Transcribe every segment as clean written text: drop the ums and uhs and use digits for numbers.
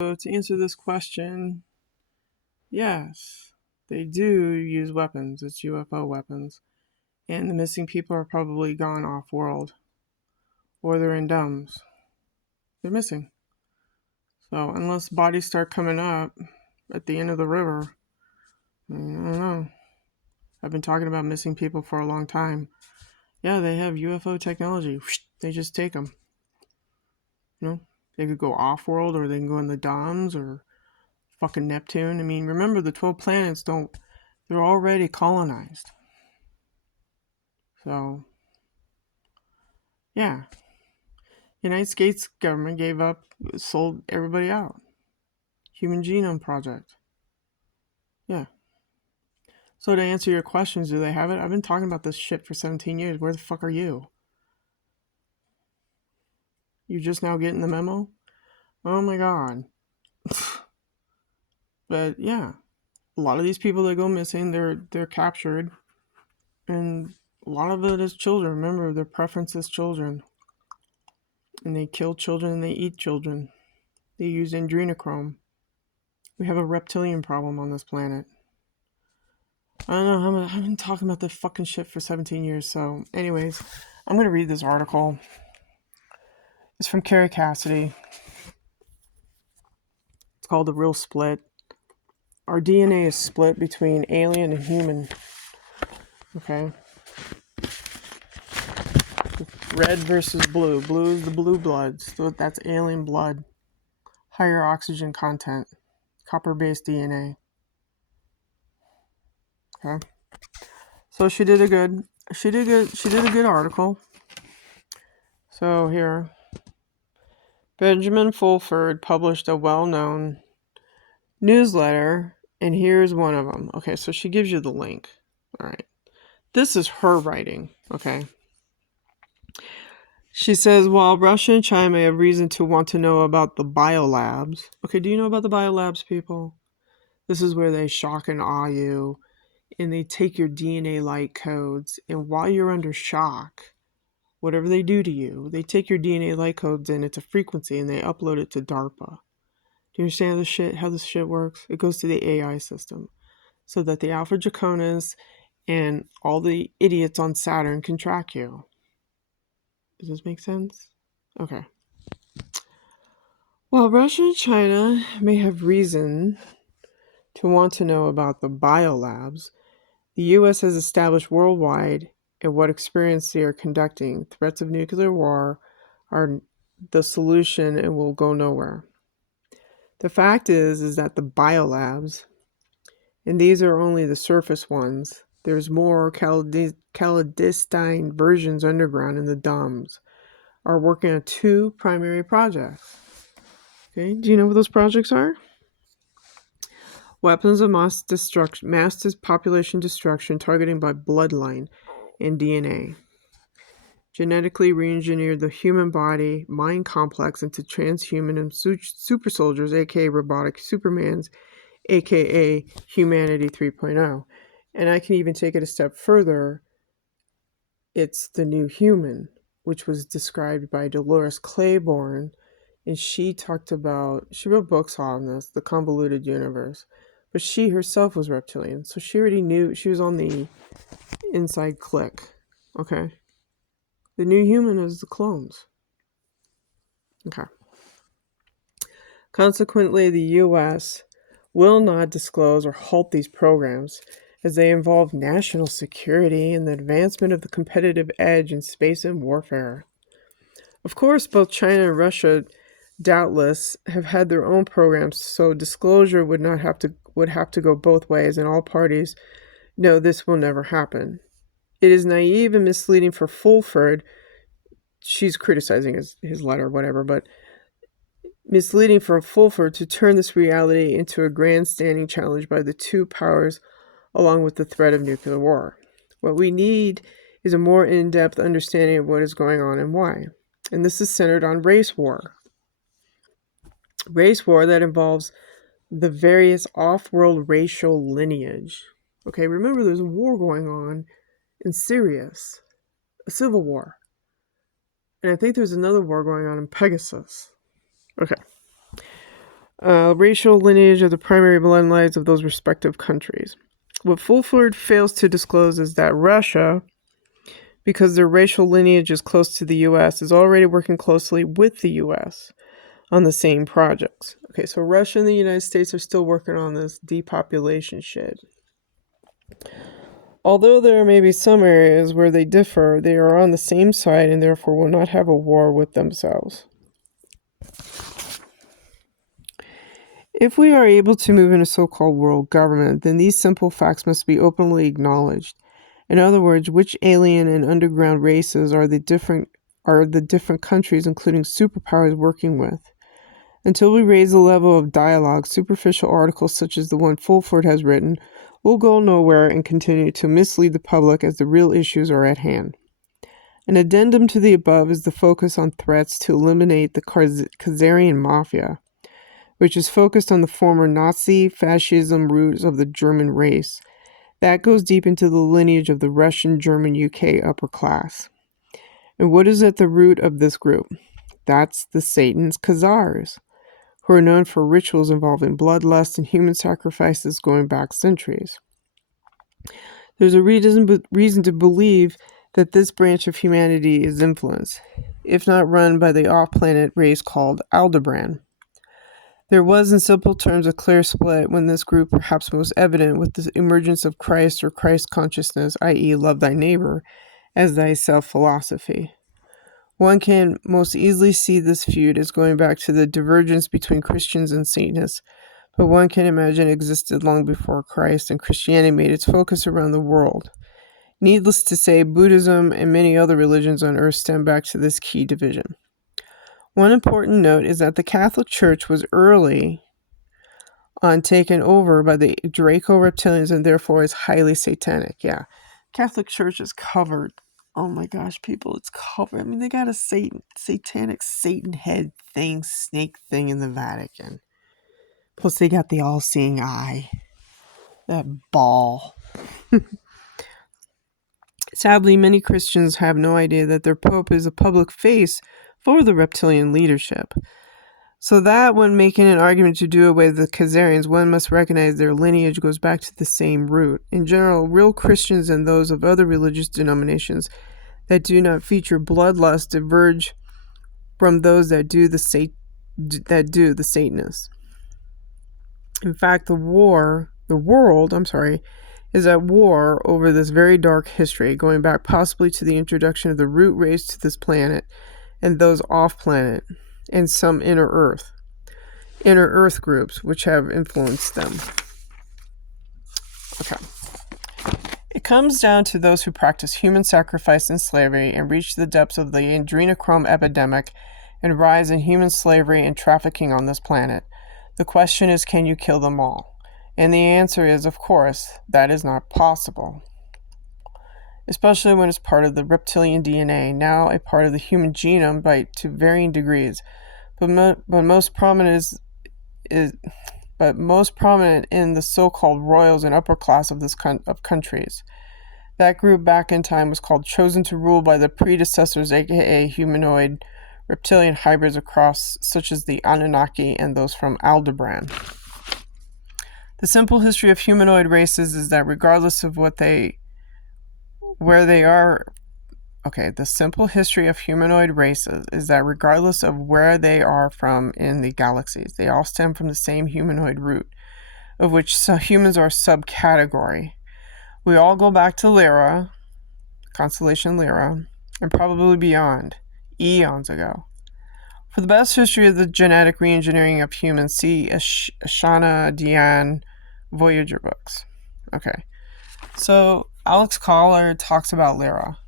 So to answer this question, yes, they do use weapons. It's UFO weapons. And the missing people are probably gone off world. Or they're in dumbs. They're missing. So unless bodies start coming up at the end of the river, I don't know. I've been talking about missing people for a long time. Yeah, they have UFO technology. They just take them. You know, they could go off world or they can go in the dumbs or fucking Neptune. I mean, remember the 12 planets they're already colonized. So, yeah. United States government gave up, sold everybody out. Human Genome Project. Yeah. So to answer your questions, do they have it? I've been talking about this shit for 17 years. Where the fuck are you? You just now getting the memo? Oh my god. But yeah, a lot of these people that go missing, they're captured, and a lot of it is children. Remember, their preference is children, and they kill children and they eat children. They use adrenochrome. We have a reptilian problem on this planet. I don't know. I've been talking about this fucking shit for 17 years. So, anyways, I'm gonna read this article. It's from Carrie Cassidy. It's called "The Real Split." Our DNA is split between alien and human. Okay. Red versus blue. Blue is the blue bloods. So that's alien blood. Higher oxygen content. Copper-based DNA. Okay. So she did a good article. So here, Benjamin Fulford published a well-known newsletter, and here's one of them. Okay, so she gives you the link. All right. This is her writing, okay? She says, while Russia and China may have reason to want to know about the biolabs. Okay, do you know about the biolabs, people? This is where they shock and awe you, and they take your DNA-like codes, and while you're under shock, whatever they do to you, they take your DNA-like codes and it's a frequency, and they upload it to DARPA. Do you understand how this shit works? It goes to the AI system, so that the Alpha Draconis and all the idiots on Saturn can track you. Does this make sense? Okay. While Russia and China may have reason to want to know about the biolabs, the U.S. has established worldwide at what experiments they are conducting. Threats of nuclear war are the solution and will go nowhere. The fact is that the biolabs, and these are only the surface ones, there's more clandestine versions underground in the dumbs, are working on two primary projects. Okay, do you know what those projects are? Weapons of mass population destruction targeting by bloodline and DNA. Genetically re-engineered the human body mind complex into transhuman and super soldiers, aka robotic supermans, aka humanity 3.0. And I can even take it a step further. It's the new human, which was described by Dolores Claiborne, and she wrote books on this, The Convoluted Universe, but she herself was reptilian, so she already knew, she was on the inside click, okay? The new human is the clones. Okay. Consequently, the U.S. will not disclose or halt these programs as they involve national security and the advancement of the competitive edge in space and warfare. Of course, both China and Russia doubtless have had their own programs, so disclosure would have to go both ways, and all parties know this will never happen. It is naive and misleading for Fulford. She's criticizing his letter, whatever, but misleading for Fulford to turn this reality into a grandstanding challenge by the two powers, along with the threat of nuclear war. What we need is a more in-depth understanding of what is going on and why. And this is centered on race war. Race war that involves the various off-world racial lineage. Okay, remember there's a war going on in Syria, a civil war. And I think there's another war going on in Pegasus. Okay. Racial lineage of the primary bloodlines of those respective countries. What Fulford fails to disclose is that Russia, because their racial lineage is close to the U.S., is already working closely with the U.S. on the same projects. Okay, so Russia and the United States are still working on this depopulation shit. Although there may be some areas where they differ, they are on the same side and therefore will not have a war with themselves. If we are able to move in a so-called world government, then these simple facts must be openly acknowledged. In other words, which alien and underground races are the different countries, including superpowers, working with? Until we raise the level of dialogue, superficial articles such as the one Fulford has written will go nowhere and continue to mislead the public as the real issues are at hand. An addendum to the above is the focus on threats to eliminate the Khazarian mafia, which is focused on the former Nazi fascism roots of the German race. That goes deep into the lineage of the Russian, German, UK upper class. And what is at the root of this group? That's the Satan's Khazars, who are known for rituals involving bloodlust and human sacrifices going back centuries. There's a reason to believe that this branch of humanity is influenced, if not run by the off-planet race called Aldebaran. There was, in simple terms, a clear split when this group, perhaps most evident with the emergence of Christ or Christ consciousness, i.e., love thy neighbor, as thyself philosophy. One can most easily see this feud as going back to the divergence between Christians and Satanists, but one can imagine it existed long before Christ and Christianity made its focus around the world. Needless to say, Buddhism and many other religions on earth stem back to this key division. One important note is that the Catholic Church was early on taken over by the Draco reptilians and therefore is highly satanic. Yeah, Catholic Church is covered. Oh my gosh, people, it's covered. I mean, they got a satanic Satan head thing, snake thing in the Vatican. Plus, they got the all-seeing eye. That ball. Sadly, many Christians have no idea that their Pope is a public face for the reptilian leadership. So that when making an argument to do away with the Khazarians, one must recognize their lineage goes back to the same root. In general, real Christians and those of other religious denominations that do not feature bloodlust diverge from those that do the Satanists. In fact, the world is at war over this very dark history, going back possibly to the introduction of the root race to this planet and those off-planet, and some inner Earth groups which have influenced them. Okay. It comes down to those who practice human sacrifice and slavery and reach the depths of the adrenochrome epidemic and rise in human slavery and trafficking on this planet. The question is, can you kill them all? And the answer is, of course, that is not possible. Especially when it's part of the reptilian DNA, now a part of the human genome to varying degrees. But most prominent in the so-called royals and upper class of of countries. That group back in time was called chosen to rule by the predecessors, aka humanoid reptilian hybrids across, such as the Anunnaki and those from Aldebaran. The simple history of humanoid races is that regardless of the simple history of humanoid races is that regardless of where they are from in the galaxies, they all stem from the same humanoid root, of which humans are a subcategory. We all go back to Lyra, constellation Lyra, and probably beyond, eons ago. For the best history of the genetic reengineering of humans, see Ashana Diane Voyager books. Okay, so Alex Collar talks about Lyra.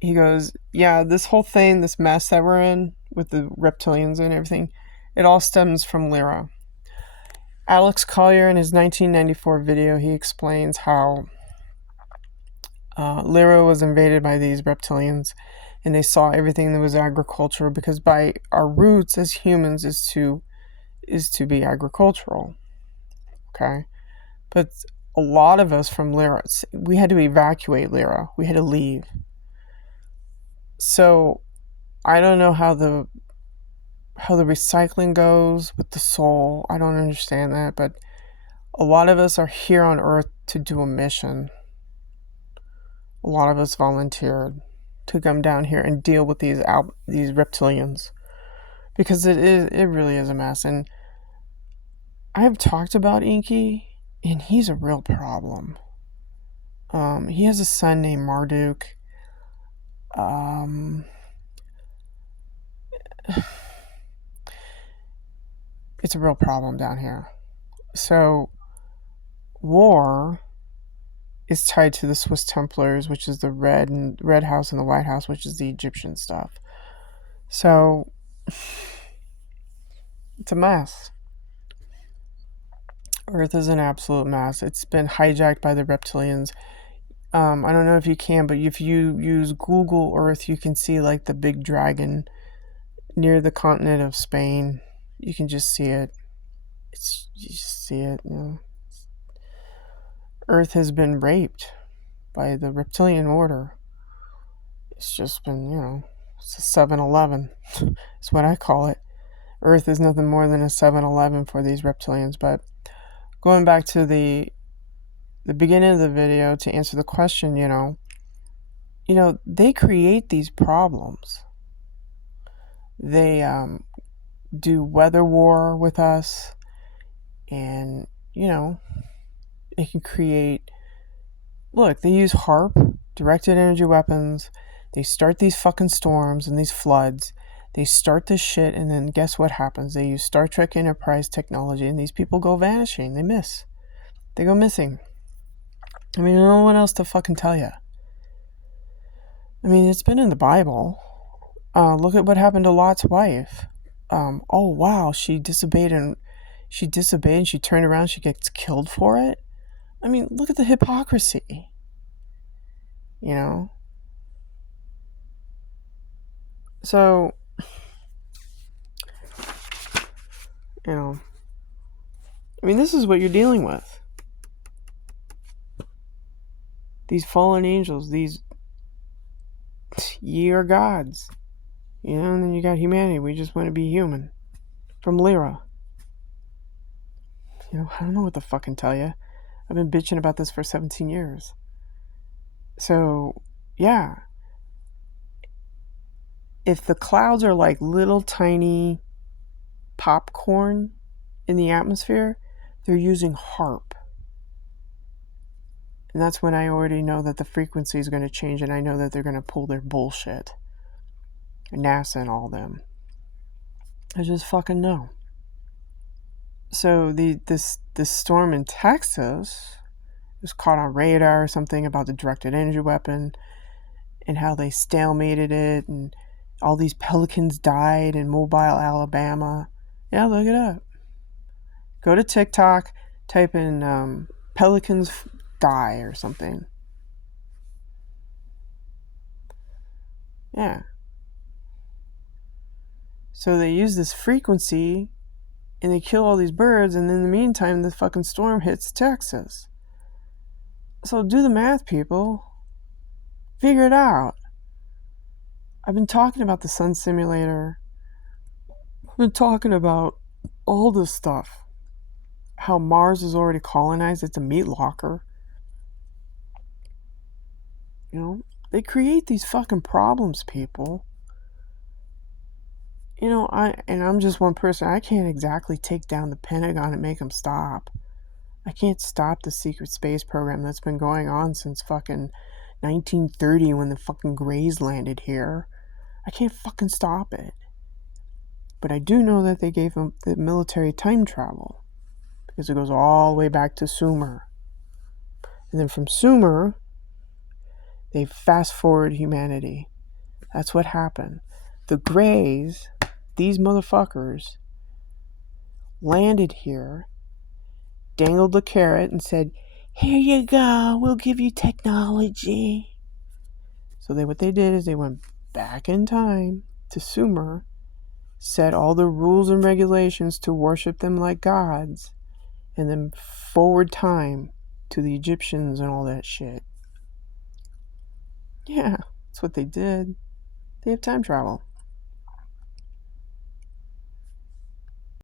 He goes, yeah, this whole thing, this mess that we're in with the reptilians and everything, it all stems from Lyra. Alex Collier, in his 1994 video, he explains how Lyra was invaded by these reptilians and they saw everything that was agricultural, because by our roots as humans is to be agricultural. Okay? But a lot of us from Lyra, we had to evacuate Lyra. We had to leave. So I don't know how the how the recycling goes with the soul. I don't understand that, but a lot of us are here on Earth to do a mission. A lot of us volunteered to come down here and deal with these reptilians, because it really is a mess. And I've talked about Inky, and he's a real problem. He has a son named Marduk. It's a real problem down here. So, war is tied to the Swiss Templars, which is the red house, and the White House, which is the Egyptian stuff. So, it's a mess. Earth is an absolute mess. It's been hijacked by the reptilians. I don't know if you can, but if you use Google Earth, you can see like the big dragon near the continent of Spain. You can just see it. You just see it. You know. Earth has been raped by the reptilian order. It's just been, it's a 7-Eleven. That's what I call it. Earth is nothing more than a 7-Eleven for these reptilians. But going back to the beginning of the video to answer the question, they create these problems. They do weather war with us, and they can create. Look, they use HARP, directed energy weapons. They start these fucking storms and these floods. They start this shit, and then guess what happens? They use Star Trek Enterprise technology, and these people go vanishing. They go missing. I mean, I don't know what else to fucking tell you. I mean, it's been in the Bible. Look at what happened to Lot's wife. Oh wow, she disobeyed and she turned around, she gets killed for it. I mean, look at the hypocrisy. So, I mean, this is what you're dealing with. These fallen angels, ye are gods. And then you got humanity. We just want to be human. From Lyra. I don't know what to fucking tell you. I've been bitching about this for 17 years. So, yeah. If the clouds are like little tiny popcorn in the atmosphere, they're using HARP. And that's when I already know that the frequency is going to change, and I know that they're going to pull their bullshit. NASA and all them. I just fucking know. So this storm in Texas was caught on radar or something about the directed energy weapon and how they stalemated it, and all these pelicans died in Mobile, Alabama. Yeah, look it up. Go to TikTok, type in pelicans die or something. Yeah. So they use this frequency and they kill all these birds, and in the meantime, the fucking storm hits Texas. So do the math, people. Figure it out. I've been talking about the sun simulator. I've been talking about all this stuff. How Mars is already colonized. It's a meat locker. They create these fucking problems, people. I'm just one person. I can't exactly take down the Pentagon and make them stop. I can't stop the secret space program that's been going on since fucking 1930 when the fucking Greys landed here. I can't fucking stop it. But I do know that they gave them the military time travel, because it goes all the way back to Sumer. And then from Sumer, they fast forward humanity. That's what happened. The Greys, these motherfuckers, landed here, dangled the carrot, and said, "Here you go, we'll give you technology." So what they did is they went back in time to Sumer, set all the rules and regulations to worship them like gods, and then forward time to the Egyptians and all that shit. Yeah, that's what they did. They have time travel.